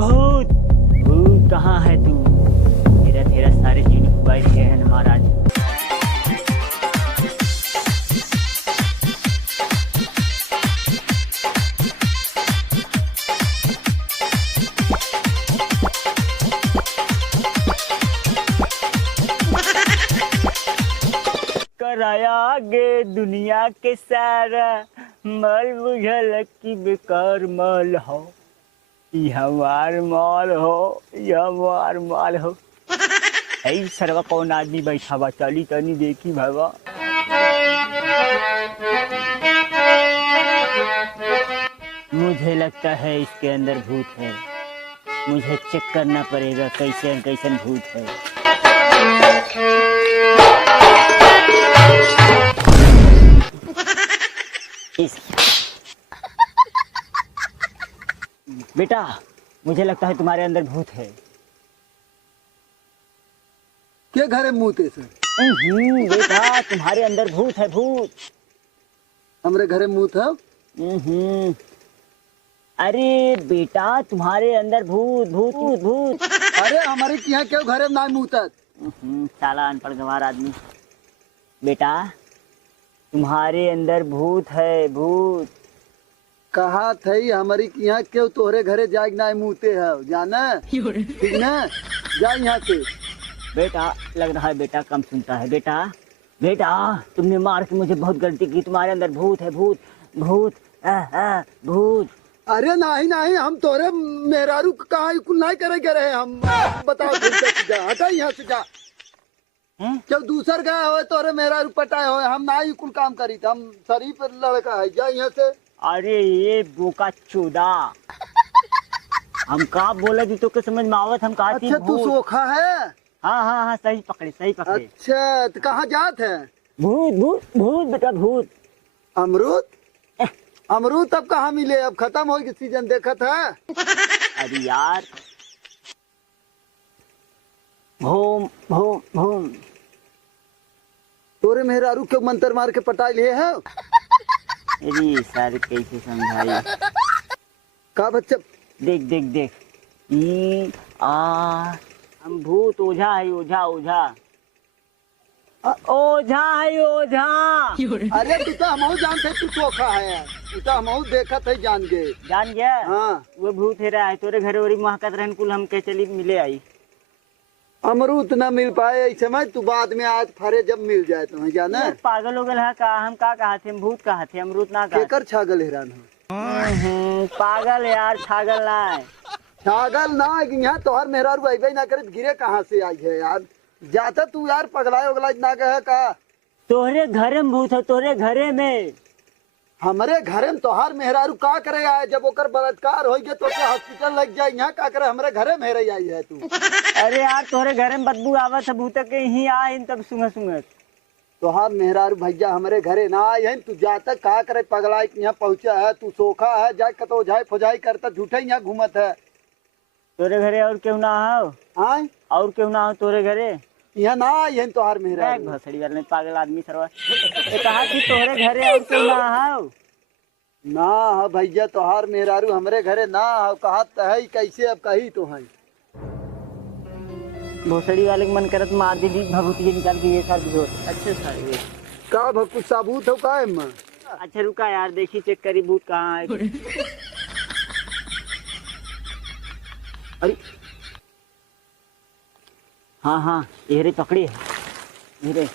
भूत भूत कहाँ है तू? तेरा तेरा सारे जीन खुबाई है महाराज। कराया आगे दुनिया के सारा मल बुझल की बेकार मल हो, ये हमार माल हो, ये हमार माल हो। ऐ सरवा कौन आदमी बैठा बा? चली तनी देखी बाबा। मुझे लगता है इसके अंदर भूत है। मुझे चेक करना पड़ेगा कैसे कैसन भूत है। बेटा मुझे लगता है तुम्हारे अंदर भूत है। क्या घरे मुँह सर? बेटा तुम्हारे अंदर भूत है, भूत। हमारे घरे मुँह था। अरे बेटा तुम्हारे अंदर भूत भूत भूत भूत। अरे हमारे यहाँ क्यों घरे ना मुँह तक? साला अनपढ़ गंवार आदमी। बेटा तुम्हारे अंदर भूत है, भूत। कहा थई हमारी यहाँ क्यों तोहरे घरे जाग ना मुँहते है जाना? ठीक ना, जा यहाँ से। बेटा लग रहा है बेटा कम सुनता है। बेटा बेटा तुमने मार के मुझे बहुत गलती की। तुम्हारे अंदर भूत है, भूत भूत भूत। अरे नहीं नहीं, हम तोरे मेहरारू कहा नहीं करे रहे हम। बताओ हटा यहाँ से जा। जब दूसर गए हो तोरे मेहरारू पटाए हो, हम ना ही कुल काम करी। हम शरीफ लड़का है, जा यहाँ से। अरे ये बोका चूदा, हम का बोले भी तो के समझ में आवत। हम कहा अच्छा तू सोखा है? हाँ हाँ हाँ सही पकड़े, सही पकड़े। अच्छा तो कहाँ जात है? भूत भूत भूत बेटा भूत। अमरूद अमरूद अब कहाँ मिले? अब खत्म हो गई सीजन, देखा था। अरे यार भूम भूम भूम। तोरे मेहरारू क्यों मंत्र मार के पटा लिए है? अरे सर कैसे समझाई? का बच्चा? देख देख देख ई आ हम भूत। ओझा है, ओझा ओझा ओझा है, ओझा। अरे तू तो हमहू जानते तू चोखा है। तू तो हमहू देखत है, जान गए। जान गया? हाँ वो भूत है रहा है तोरे घरे वरी महकत रहन कुल। हम के चली मिले आई। अमरूद न मिल पाए ऐसे में, तू बाद में आज फरे जब मिल जाए तो है जाना। पागल हो गल है का? हम का कहा थे? हम भूत कहा थे, अमरूद ना कहा। केकर छागल हैरान हो? पागल यार, छागल ना है। छागल ना यहाँ तोहर मेहरारू अबे ना करे, गिरे कहाँ से आई है यार? जाता तू यार पगलाए उगलाए ना कहे का? तोहरे घरे में भूत है, तोहरे घरे में। हमारे घरे में तोहार मेहरारू का करे आए? जब ओकर बलात्कार हो गया तो हॉस्पिटल लग जाए, यहाँ का करे? हमारे घरे मेहरे आई है तू। अरे यार तोहरे घरे में बदबू आवत है भूत के, ही आए तब सुंगत सुंगत। तोहार मेहरारू भैया हमारे घरे ना आए हैं। तू जाता का करे पगलाए यहाँ पहुंचा है? तू सोखा है, जाए कतो झाई फुजाई करता झूठे यहाँ घूमत है। तोरे घरे और क्यों ना हो? आए और क्यों ना हो तोरे घरे? यहाँ ना आई है तोहार मेहरारू। भसड़ी वाले पागल आदमी सरवा। कहा कि तोहरे घरे और क्यों ना हो? ना है भैया तोहार मेहरारू हमारे घरे ना हो। कहा है कैसे अब कही तो है? भोसड़ी वाले के मन करत मार दी भभूति निकाल के ये साल दियो। अच्छे सारे का कुछ साबूत हो का है? अच्छा रुका यार, देखी चेक करी भूत कहाँ है। अरे हाँ हाँ ये रे पकड़ी है, ये रे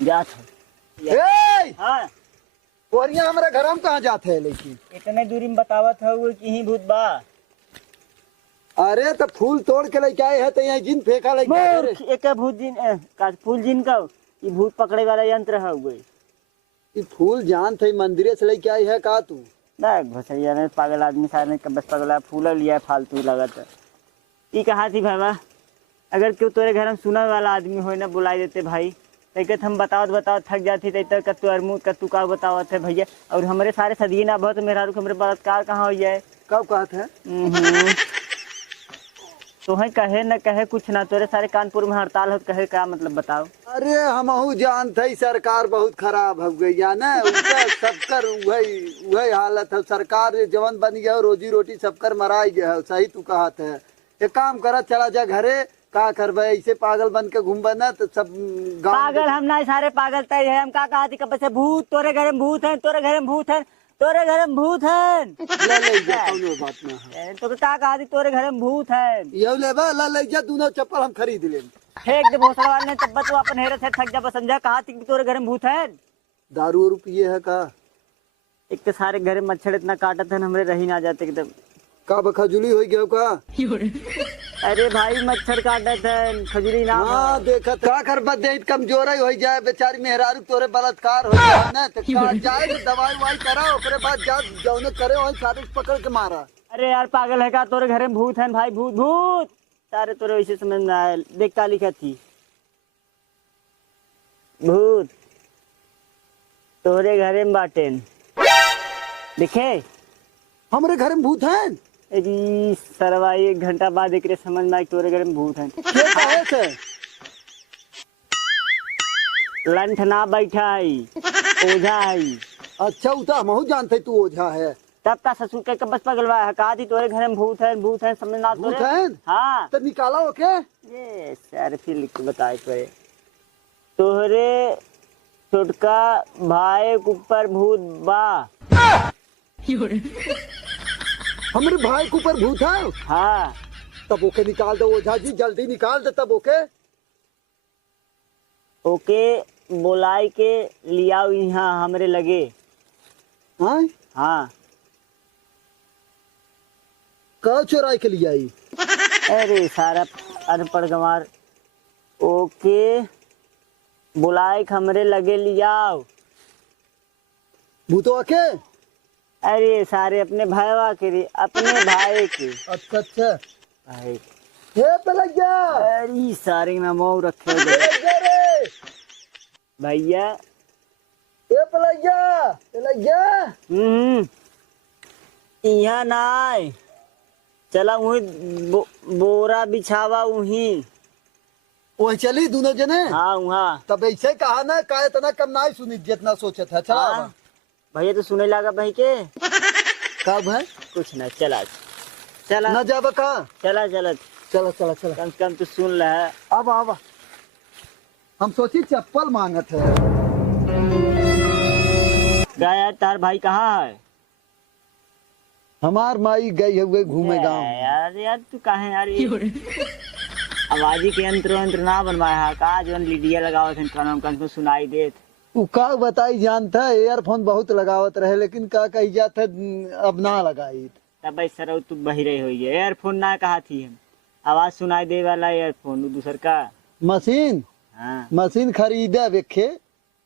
जात है। हाँ कोरिया हमारे घर में कहाँ जाते है? लेकिन इतने दूरी में बतावत है वो कि ही भूत बा। अरे तो फूल तोड़ के लेके आए है तो यहाँ जिन फेंका लेके एक भूत जिन का फूल जिन का ये भूत पकड़े वाला यंत्र है वो। ये फूल जान थे मंदिरे से लेके आई है का तू? ना भसैया ने पागल आदमी सारे बस पगला फूल लिया फालतू लगत है। ये कहा थी भाई अगर क्यों तोरे घर में सुनने वाला आदमी हो ना बुला देते भाई, तो हम बताओ थक जाती कतु अरमू कतु का बतावत है भैया। और हमारे सारे सदिये ना बहुत मेहरारू हमारे बलात्कार कहाँ हो जाए? कब कहते हैं? तो है कहे न कहे कुछ ना, तोरे सारे कानपुर में हड़ताल हो कहे का मतलब बताओ? अरे हमहू जानते ही सरकार बहुत खराब हो गई या ना। सबकर वही हालत है। सरकार जवन बन गया रोजी रोटी सबकर मराई गया है। सही तू कहत है। एक काम करा, चला जा घरे, का करबे ऐसे पागल बन के घूमबे ना तो सब गाँव पागल हम ना, सारे पागल तय है। हम का कहा थी कब से भूत, तोरे घर में भूत है, तोरे घर में भूत है, तोरे घर में भूत है। ले जा, कौनो बात ना है। तो का कहा थी तोरे घर में भूत है। ये लेबा ले जा, दोनों चप्पल हम खरीद ले। फेंक दे भोसड़ा वाले, तब तो अपन हेरे थे थक जा समझा। कहा थी कि तोरे घर में भूत है। दारू वारू पिए है का? एक तो सारे घर में मच्छर इतना काटत है, हमरे रही ना जाते एकदम। का खजूली हो गया का? अरे भाई मच्छर काटत है, खजूरी ना। हाँ देखा का करबा, दे कमजोर हो जाए बेचारी मेहरारू, तोरे बलात्कार हो जाए ना तो का जाए तो दवाई वाई करा, ओकरे बाद जा जौने करे वही सारे पकड़ के मारा। अरे यार पागल है का, तोरे घर में भूत है भाई, भूत भूत। सारे तोरे वैसे समझ में आया। देख का लिखा थी, भूत तोरे घरे में बाटेन लिखे। हमारे घर में भूत है? अरे सरवा 1 घंटा बाद एक समझ में आई तोरे घर में भूत है। ये कहे से लंठ ना बैठा है, ओझा है। अच्छा उता महू जानते तू ओझा है। तब का ससुर के बस पगलवा है, कहा थी तोरे घर में भूत है, भूत है, समझ ना भूत तोरे। है हाँ तो निकाला ओके। ये सर फिर लिख के बताए तोरे, तोहरे छोटका भाई के ऊपर भूत बा। हमारे भाई के ऊपर भूत है? हाँ तब ओके निकाल दो ओझा जी, जल्दी निकाल दे तब ओके। ओके बोलाई के लियाओ यहाँ हमरे लगे। हाँ हाँ का चोराई के लिए आई? अरे सारा अनपढ़ गंवार। ओके बुलाई के हमरे लगे लियाओ। भूतो के? अरे सारे अपने भाईवा के रे, अपने भाई के। अच्छा अच्छा भाई हे पलैया, अरे सारे ना मऊ रखे गए पलैया रे, भैया। हे पलैया पलैया। यहाँ ना आए, चला वही बोरा बिछावा वही। वही चली दोनों जने। हाँ वहाँ। तब ऐसे कहा ना का इतना कम ना सुनी जितना सोचा था। चला हाँ। भैया तो सुने लगा भाई के। कब है? कुछ ना, चला चला न जाब का? चला चला चला चला चला, कम से कम तो सुन ले। अब अब हम सोची चप्पल मांगत है। क्या यार तार भाई कहाँ है? हमार माई गई हुए घूमे गाँव। यार यार तू कहाँ है यार? आवाजी के यंत्र ना बनवाया है का? जो लीडिया लगावत है कान में सुनाई देत। उ का बताई जानता है, ईयरफोन बहुत लगावत रहे लेकिन का कही जाता अब ना लगाई। तब सर तू बहिरे हुई है। एयरफोन ना कहा थी हम, आवाज सुनाई दे वाला एयरफोन दूसर का। मशीन? हाँ मशीन खरीदे वेखे,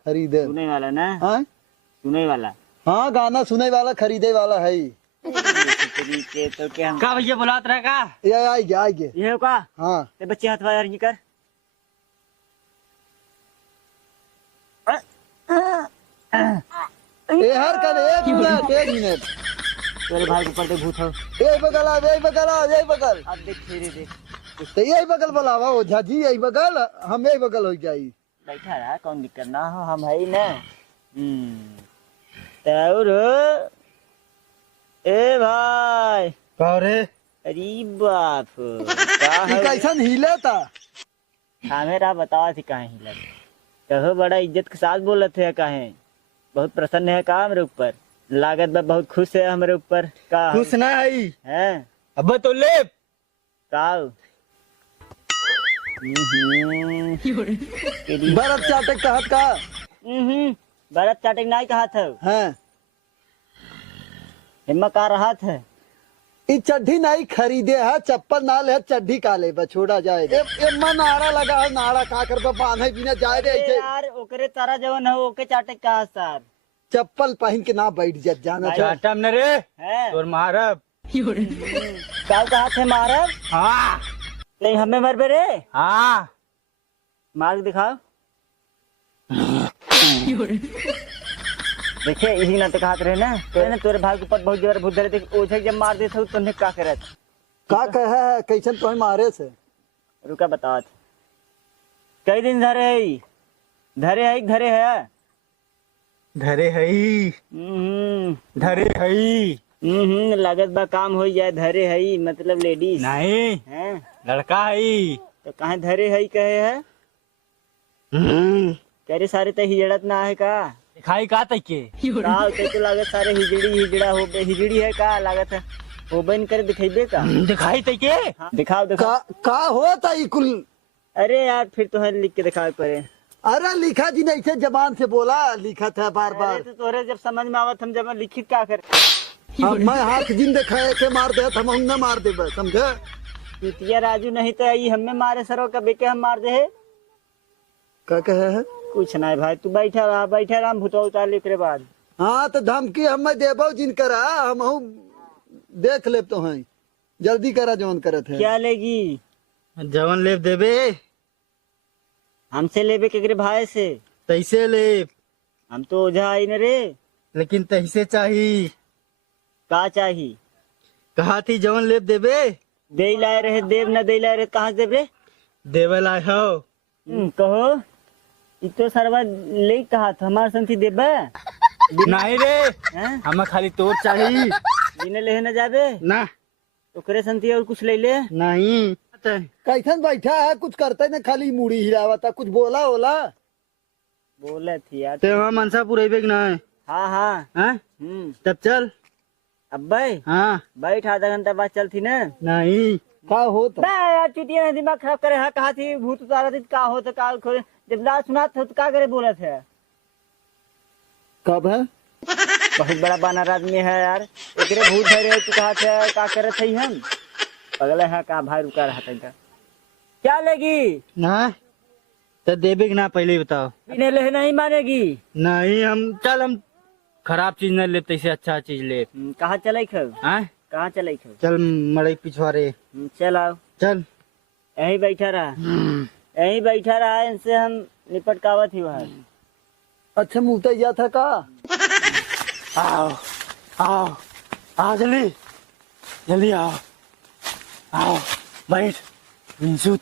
खरीदे। सुने वाला ना? हाँ सुने वाला। हाँ गाना सुने वाला खरीदे वाला है। तरीके तो क्या हम का भैया बुलात रहा का? ये आएगे ये का? हाँ ते बच्चे हाथ वायर कर। ए हर कर 1 मिनट। तेरे भाई के ऊपर ते भूत हो। यही बगल आ, यही बगल आ, यही बगल। अब देख फिर देख तो यही बगल बुलावा ओझा जी, यही बगल, हम यही बगल हो जाई। बैठा रहा, कौन दिक्कत ना हो, हम है ना। तौर ए भाई। रे अरे बाप का है? कैसन हिले था? मेरा बतावा थी कहाँ हिला? कहो बड़ा इज्जत के साथ बोलत है, कहे बहुत प्रसन्न है का हमरे ऊपर? लागत बा बहुत खुश है हमरे ऊपर का? खुश ना है अब तो ले का बर्फ चाटे कहत का? बर्फ चाटे नहीं कहा था। हाँ हिम्मत का रहा था। ई चड्ढी नहीं खरीदे है, चप्पल ना ले, चड्ढी का ले छोड़ा जाए। एम्मा नारा लगा है, नारा का कर बांधे बिना जाए रे ऐसे। यार ओकरे तारा जवन है ओके चाटे कहा सर? चप्पल पहन के ना बैठ जा, जाना चाटम न रे है और मारब। का कहा थे मारब? हाँ नहीं हमें मरबे रे। हाँ मार्ग दिखाओ। देखिए यही ना तो कहते रहे ना, तेरे तोरे भाई के ऊपर बहुत जोर भूत धरे थे। ओझे जब मार देते तो उन्हें क्या करे? का कहे है कैसन तो मारे से? रुका बताओ कई दिन धरे है? धरे है धरे है धरे हई धरे हई। लागत बा काम हो जाए। धरे हई मतलब लेडीज नहीं हैं। लड़का है। तो कहाँ धरे है कहे है करे सारे तो हिजड़त ना है का दिखाई का तके का होते तो लागत सारे हिजड़ा हो हिजड़ी है का लागत है हो बन कर दिखेबे का दिखाई तके हाँ, दिखाओ दिखाओ का होता ई कुल? अरे यार फिर तो है लिख के दिखाओ पड़े। अरे लिखा जी नहीं थे, जबान से बोला लिखा था बार अरे बार। तो तोरे जब समझ में आवत हम जब लिखित क्या कर मैं हाथ जिन दिखाए के मार दे हम न मार दे समझे। चुतिया राजू नहीं तो ये हमें मारे सरो कभी के हम मार दे है का कहे है? कुछ नहीं भाई तू बैठा रहा हम भूतो उतार लिख रे बाद। हाँ तो धमकी हम देबो जिन करा हम देख ले तो हैं, जल्दी करा जौन करत है। क्या लेगी जवन लेब देबे हमसे लेबे केकरे भाई से तैसे लेब, हम तो ओझा आई न रे। लेकिन तैसे चाही। का चाही कहा थी जवन लेब देबे दे लाए रहे देव न दे लाए रहे कहाँ से देव रे देवे लाए हो। कहो इ तो सरवा ले कहा था हमारे संथी देबे नहीं रे हैं हमें खाली तोर चाहिए। बिना लेहे न जाबे ना तो करे संथी और कुछ ले ले। नहीं कैसन बैठा है कुछ करते न, खाली मुड़ी हिलावता, कुछ बोला ओला? बोले थी यार ते वहाँ मनसा पुरेबे ना है। हाँ हाँ हाँ? तब चल अब भाई हाँ बैठ आधा घंटा बाद चलती ना। नहीं का होता? बे यार चुतिया ने दिमाग खराब करे है कहा थी भूत उतारा थी का हो तो काल खोले जब लाल सुना था तो का करे बोला थे। कब है? बहुत बड़ा बानर आदमी है यार एकरे भूत धरे तू कहा थे का करे थे हम पगले है का भाई रुका रहा था क्या लेगी ना तो देबे ना पहले ही बताओ। बिना ले नहीं मानेगी। नहीं हम चल हम खराब चीज न ले तैसे अच्छा चीज ले। कहाँ चले खब हाँ कहाँ चले खब चल मड़ई पिछवाड़े चल आओ चल। यहीं बैठा रहा यहीं बैठा रहा इनसे हम निपट कावत ही वहाँ। अच्छा मुतैया था का? आओ आओ आओ जल्दी जल्दी आओ आओ बैठ विंसुत।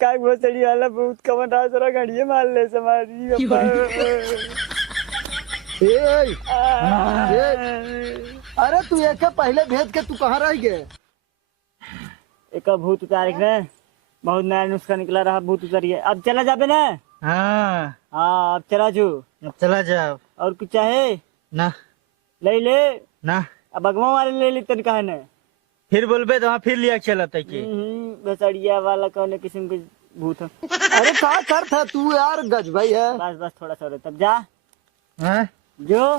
काग भोसड़ी वाला बहुत कमन राजरा घड़िए मार ले समारी अरे तू एक पहले भेज के तू कहाँ रह गए? एक भूत उतार ने बहुत नया नुस्खा निकला रहा भूत उतारिए अब चला जाबे ना। हाँ हाँ अब चला जो अब चला जाओ। और कुछ चाहे ना ले ले ना अब अगवा वाले ले ली तन कहा ने फिर बोलबे तो वहाँ फिर लिया चला तक के भसड़िया वाला कौन किस्म के भूत है। अरे का कर था तू यार गज भाई है। बस बस थोड़ा सा तब जा हाँ जो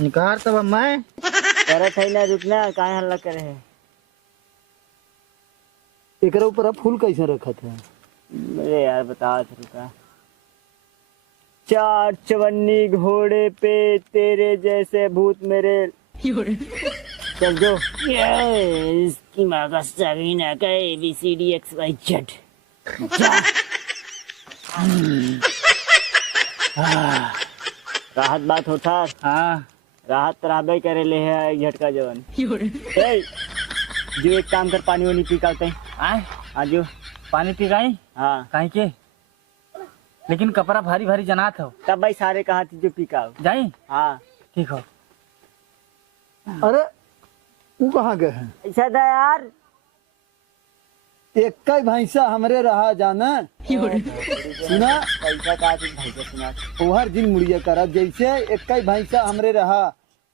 निकार तब मैं करे थे ना रुकना काहे हल्ला करे है। एकरा ऊपर अब फूल कैसे रखा था? अरे यार बता रुका चार चवन्नी घोड़े पे तेरे जैसे भूत मेरे चल जो ये इसकी माँ का सभी ना का ABCDXYZ जा। राहत बात होता हाँ राहत रहबे करे ले है एक झटका जवन जो एक काम कर पानी वानी पी काते आए हाँ जो पानी पी गई हाँ कहीं के लेकिन कपड़ा भारी भारी जनात हो तब भाई सारे कहा थी जो पी का जाई हाँ ठीक हो। अरे तू कहाँ गए हैं? ऐसा था यार एक का भैंसा हमरे रहा जाना सुना पैसा का थी भाई को सुना ओहर दिन मुड़िया करा जैसे एक का भैंसा हमरे रहा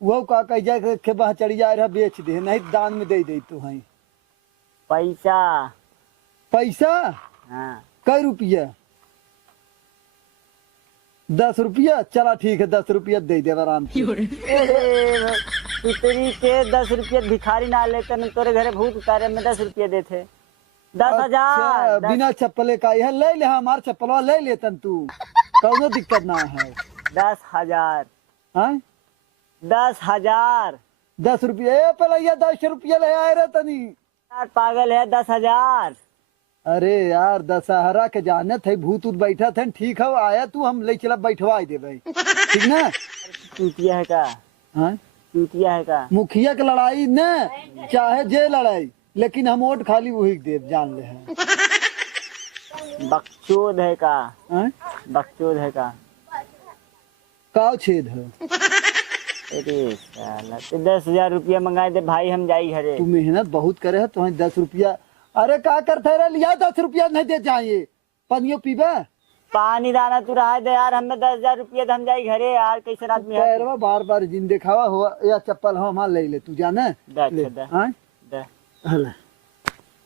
वो का कह जाए के बह चढ़िया रहा बेच दे नहीं दान में दे दे तू है पैसा पैसा हाँ कई रुपया? 10 रुपया चला ठीक है 10 रुपया दे दे आराम से। पुतरी के 10 रुपये भिखारी ना लेते न तोरे घरे भूत उतारे में 10 रुपये देते 10,000 अच्छा, बिना चप्पले का यह ले ले हमार चप्पलवा ले लेतन तू कौनो दिक्कत ना है। 10,000 हाँ 10,000 10 रुपया पलैया 10 रुपया ले आए रे तनी यार पागल है 10,000। अरे यार दशहरा के जाने थे भूत उत बैठा थे ठीक है आया तू हम ले चला बैठवा दे भाई ठीक ना। चूतिया है का हाँ चूतिया है का मुखिया के लड़ाई न चाहे जे लड़ाई लेकिन हम वोट खाली वही देव जान ले हैं। बकचोद है का हाँ? बकचोद है का का छेद है? अरे साला तो 10,000 रुपया मंगाए थे भाई, हम जाई घरे। तू मेहनत बहुत करे है, तुम्हें 10 रुपया। अरे का करते रहे, लिया 10 रुपया नहीं दे चाहिए, पानियो पीबे। पानी दाना तू रहा दे यार, हमें 10,000 रुपया तो हम जाई घरे यार, कैसे आदमी है? पैरवा बार बार जिन दिखावा हुआ या चप्पल हो हमार ले ले, तू जाने दा ले दा हाँ दा ले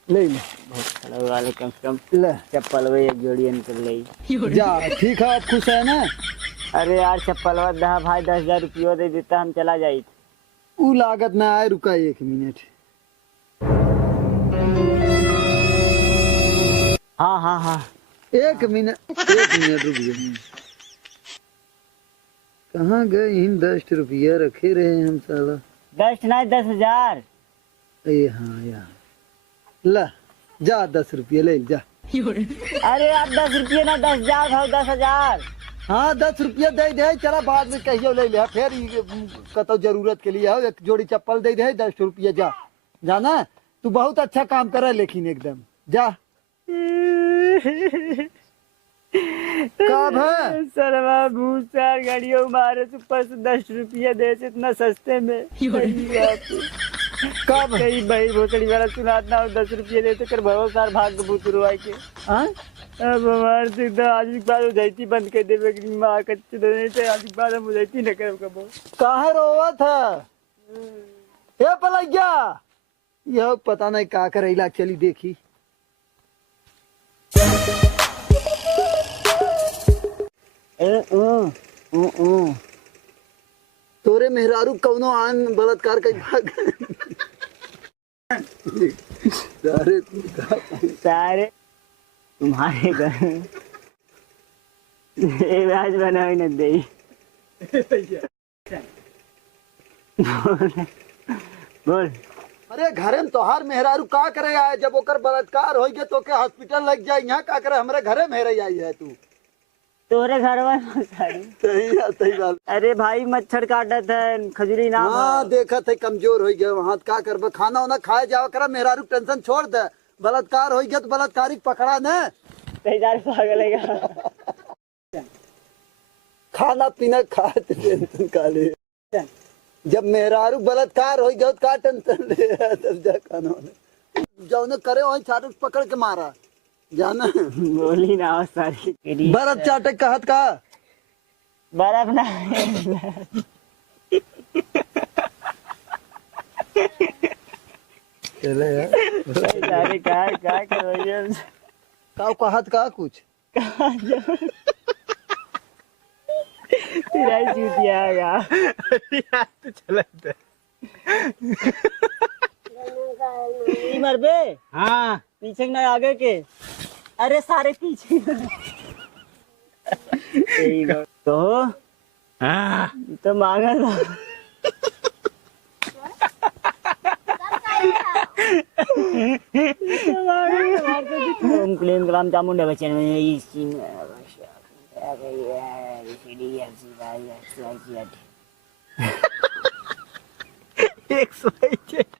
ले ले बहुत खड़ा वाले, कम से कम ले चप्पल वो एक जोड़ी निकल गई। जा, ठीक है, आप खुश है ना? अरे यार चप्पल दा भाई, 10,000 रुपया दे देता हम चला जाई। ऊ लागत ना आए, रुका 1 मिनट। हाँ हाँ हाँ 1 मिनट रुक गए। कहाँ गए इन 10 रुपया रखे रहे हम साला। 10 नहीं 10,000। ये हाँ यार, ला जा 10 रुपया ले जा। अरे आप 10 रुपया ना 10,000 भाव 10,000। हाँ 10 रुपया दे दे, चला बाद में कहियो ले ले, फिर कतो जरूरत के लिए हो, एक जोड़ी चप्पल दे दे 10 रुपया, जा जाना। तू बहुत अच्छा काम करे, लेकिन एकदम जा। कब है सरवा भूसा गाड़ियों मारे ऊपर से 10 रुपया दे से इतना सस्ते में। कब कई भाई भोसड़ी वाला सुनाता हूँ, 10 रुपया देते कर भरोसा भाग भूत रुआ के। हाँ? अब हमारे से तो आज के बाद उजाइती बंद कर देवे कि माँ कच्चे देने से आज के बाद हम उजाइती न करब कबो। काहे रोवा था ये पलैया? यह पता नहीं का करेला, चली देखी। तोरे मेहरारू कौनो आन बलात्कार का भाग। सारे तुम्हारे घर आज बनाई न दे। बोल। अरे घरे में तोहार मेहरारू का करे आए, जब ओकर बलात्कार हो गए तो के हॉस्पिटल लग जाए, यहाँ का करे हमरे घरे मेहरे आई है तू। तोरे घर में सही बात। अरे भाई मच्छर काटत है, खजूरी ना। हाँ देखा थे कमजोर हो गए वहाँ, का करबे, खाना वाना खाए जाओ करा, मेहरारू टेंशन छोड़ दे। बलात्कार हो गया तो बलात्कारी पकड़ा न, पागल है। खाना पीना खाए तो टेंशन का ले। जब मेहरारू बलात्कार हो गया तो का टेंशन ले, तब जा खाना वाना जो करे वही चाटू पकड़ के मारा, जाना। बोली ना सारी बर्फ चाटे कहत का बर्फ ना। चले यार, सारे क्या करोगे का कहत का कुछ तेरा ही चूतिया तो चला मरबे। हाँ पीछे ना आगे के, अरे सारे पीछे। तो हाँ तो मांगा था। ओम क्लीम क्लाम चामुंडा बचन में इसी में 100